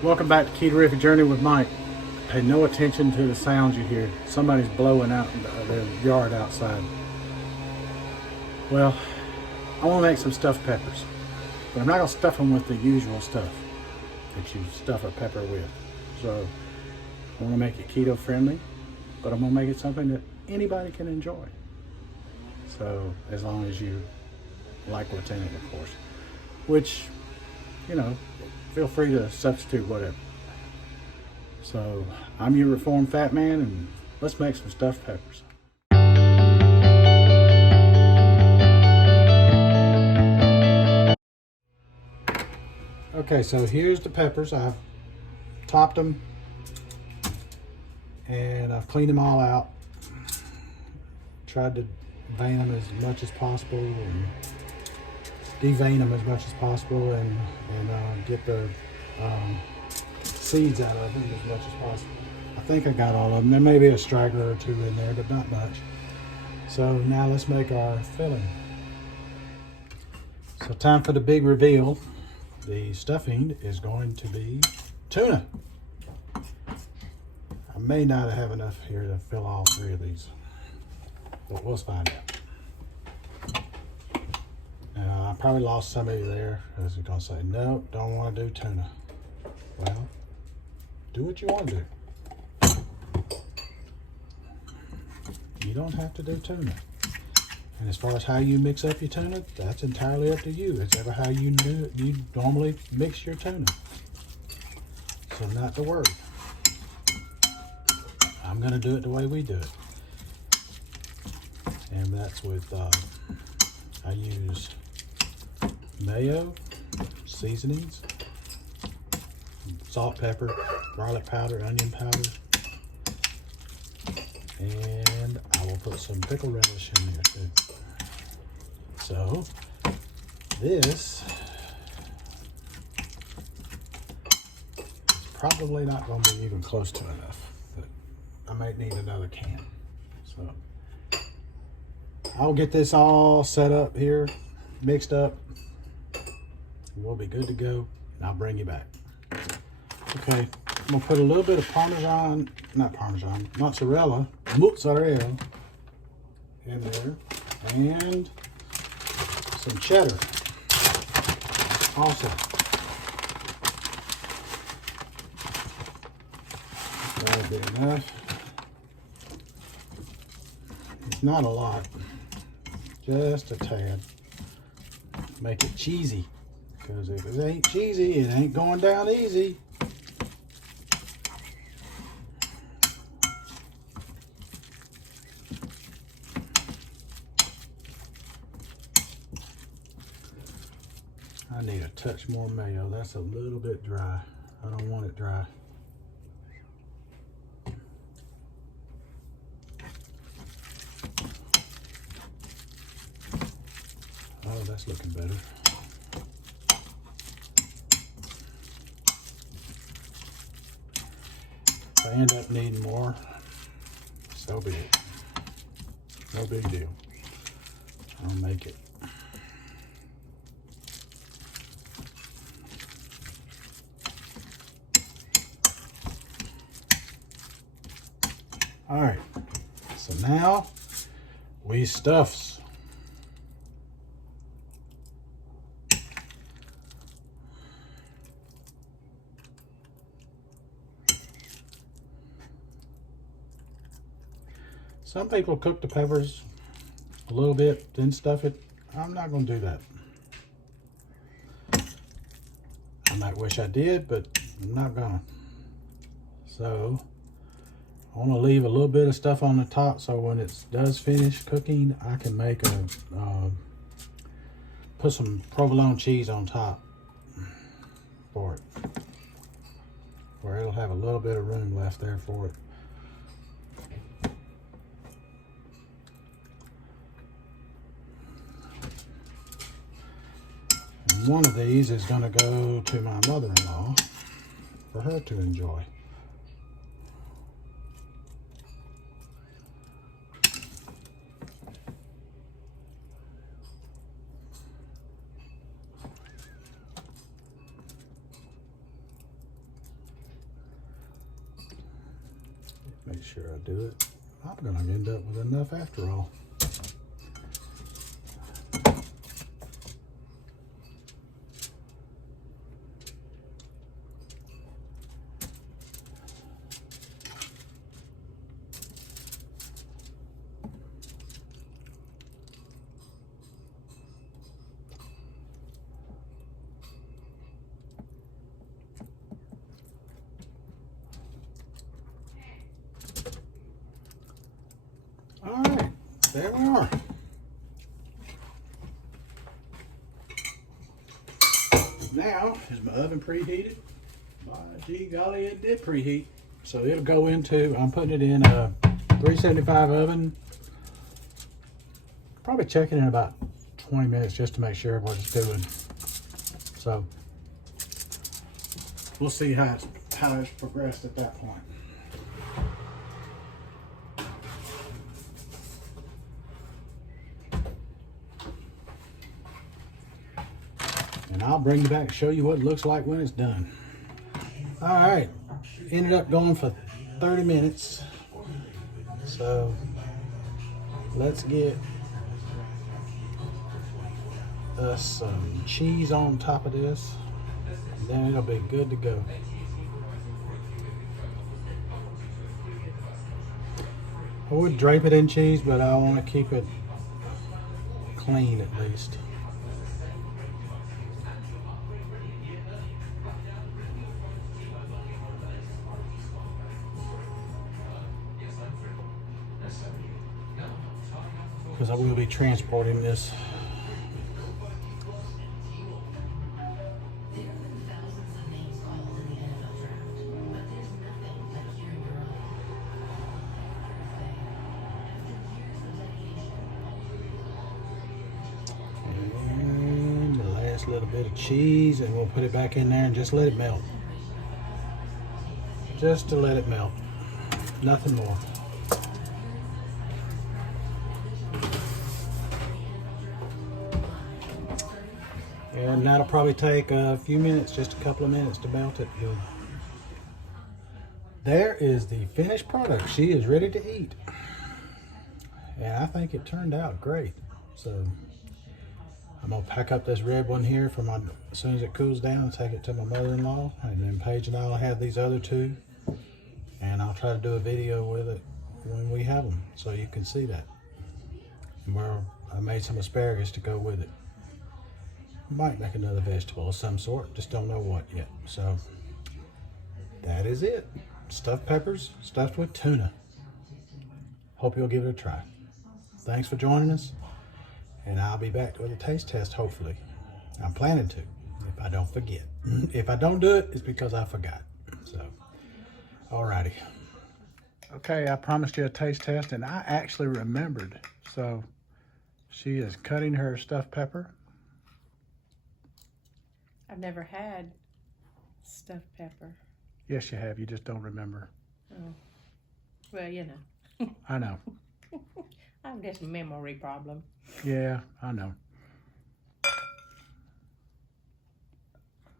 Welcome back to Keto Journey with Mike. Pay no attention to the sounds you hear. Somebody's blowing out their yard outside. Well, I want to make some stuffed peppers, but I'm not going to stuff them with the usual stuff that you stuff a pepper with. So I want to make it keto friendly, but I'm going to make it something that anybody can enjoy. So as long as you like what's in it, of course, which, feel free to substitute whatever. So I'm your reformed fat man, and let's make some stuffed peppers. Okay, so here's the peppers. I've topped them and I've cleaned them all out. Tried to vein them as much as possible and devein them as much as possible and get the seeds out of them as much as possible. I think I got all of them. There may be a straggler or two in there, but not much. So now let's make our filling. So time for the big reveal. The stuffing is going to be tuna. I may not have enough here to fill all three of these, but we'll find out. I probably lost somebody there because you're going to say, no, don't want to do tuna. Well, do what you want to do. You don't have to do tuna. And as far as how you mix up your tuna, that's entirely up to you. It's ever how you normally mix your tuna. So not to worry. I'm going to do it the way we do it. And that's with, I use mayo, seasonings, salt, pepper, garlic powder, onion powder, and I will put some pickle relish in there too. So this is probably not going to be even close to enough, but I might need another can. So I'll get this all set up here, mixed up. We'll be good to go, and I'll bring you back. Okay, I'm gonna put a little bit of mozzarella in there, and some cheddar also. That'll be enough. It's not a lot, just a tad. Make it cheesy. Because if it ain't cheesy, it ain't going down easy. I need a touch more mayo. That's a little bit dry. I don't want it dry. Oh, that's looking better. If I end up needing more, so be it. No big deal. I'll make it. All right, so now we stuffs. Some people cook the peppers a little bit, then stuff it. I'm not going to do that. I might wish I did, but I'm not going to. So I want to leave a little bit of stuff on the top so when it does finish cooking, I can make put some provolone cheese on top for it, where it'll have a little bit of room left there for it. One of these is going to go to my mother-in-law for her to enjoy. Make sure I do it. I'm gonna end up with enough after all. All right, there we are. Now, is my oven preheated? By gee golly, it did preheat. So it'll go into, I'm putting it in a 375 oven. Probably checking in about 20 minutes just to make sure what it's doing. So we'll see how it's progressed at that point. And I'll bring you back and show you what it looks like when it's done. All right, ended up going for 30 minutes. So let's get us some cheese on top of this, and then it'll be good to go. I would drape it in cheese, but I want to keep it clean at least. Because I will be transporting this. And the last little bit of cheese, and we'll put it back in there and just let it melt. Just to let it melt. Nothing more. And that'll probably take a few minutes, just a couple of minutes to melt it. There is the finished product. She is ready to eat. And I think it turned out great. So I'm gonna pack up this red one here for my, as soon as it cools down, and take it to my mother-in-law. And then Paige and I'll have these other two. And I'll try to do a video with it when we have them, so you can see that. And I made some asparagus to go with it. Might make another vegetable of some sort, just don't know what yet. So that is it. Stuffed peppers stuffed with tuna. Hope you'll give it a try. Thanks for joining us, and I'll be back with a taste test hopefully. I'm planning to, if I don't forget. If I don't do it, it's because I forgot. So alrighty. Okay, I promised you a taste test, and I actually remembered. So she is cutting her stuffed pepper. I've never had stuffed pepper. Yes, you have. You just don't remember. Oh. Well, you know. I know. I've got a memory problem. Yeah, I know.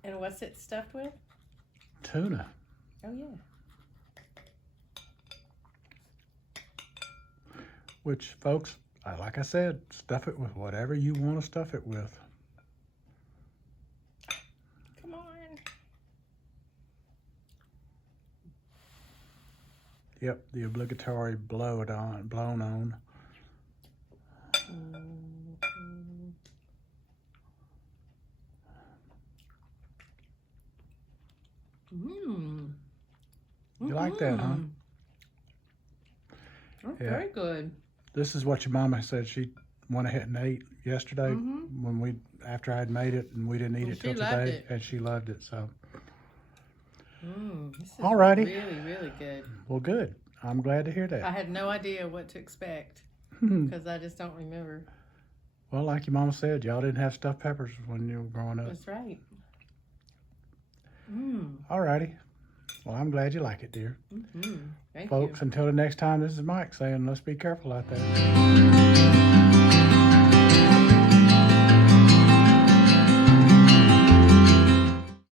And what's it stuffed with? Tuna. Oh, yeah. Which, folks, like I said, stuff it with whatever you want to stuff it with. Come on. Yep, the obligatory blown on. Mmm. You like that, huh? That's very good. This is what your mama said she went ahead and ate yesterday after I had made it, and we didn't eat it till today, and she loved it. So, this is alrighty, really, really good. Well, good. I'm glad to hear that. I had no idea what to expect because I just don't remember. Well, like your mama said, y'all didn't have stuffed peppers when you were growing up. That's right. Alrighty. Well, I'm glad you like it, dear. Thank Folks, you. until the next time, this is Mike saying, let's be careful out there.